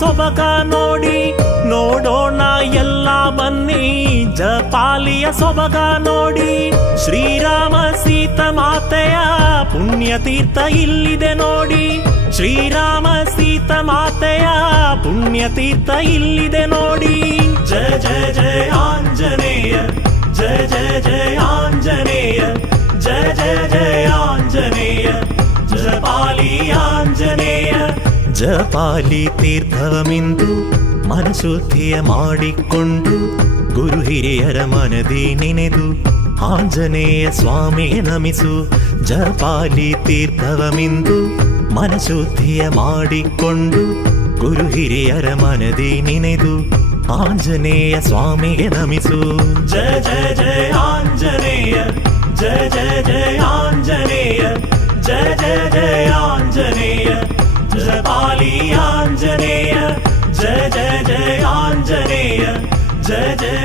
ಸೊಬಗ ನೋಡಿ ನೋಡೋಣ ಎಲ್ಲ ಬನ್ನಿ ಜಪಾಲಿಯ ಸೊಬಗ ನೋಡಿ. ಶ್ರೀರಾಮ ಸೀತಾ ಮಾತೆಯ ಪುಣ್ಯತೀರ್ಥ ಇಲ್ಲಿದೆ ನೋಡಿ. ಶ್ರೀರಾಮ ಸೀತಾ ಮಾತೆಯ ಪುಣ್ಯತೀರ್ಥ ಇಲ್ಲಿದೆ ನೋಡಿ. ಜಯ ಜಯ ಜಯ ಆಂಜನೇಯ, ಜಯ ಜಯ ಜಯ ಆಂಜನೇಯ, ಜಯ ಜಯ ಜಯ ಆಂಜನೇಯ, ಜಪಾಲಿ ಆಂಜನೇಯ. ಜಪಾಲಿ ತೀರ್ಥವಮಿಂದು ಮನಶುದ್ಧಿಯ ಮಾಡಿಕೊಂಡು ಗುರು ಹಿರಿಯರ ಮನದಿ ನೆನೆದು ಆಂಜನೇಯ ಸ್ವಾಮಿಗೆ ನಮಿಸು. ಜಪಾಲಿ ತೀರ್ಥವಮಿಂದು ಮನಶುದ್ಧಿಯ ಮಾಡಿಕೊಂಡು ಗುರು ಹಿರಿಯರ ಮನದಿ ನೆನೆದು ಆಂಜನೇಯ ಸ್ವಾಮಿಗೆ ನಮಿಸು. ಜಯ ಜಯ ಜಯ ಆಂಜನೇಯ, ಜಯ ಜಯ ಜಯ ಆಂಜನೇಯ, ಜಯ ಜಯ ಜಯ ಆಂಜನೇಯ, ಜಪಾಲಿ ಆಂಜನೇಯ, ಜಯ ಜಯ ಜಯ ಆಂಜನೇಯ, ಜಯ ಜಯ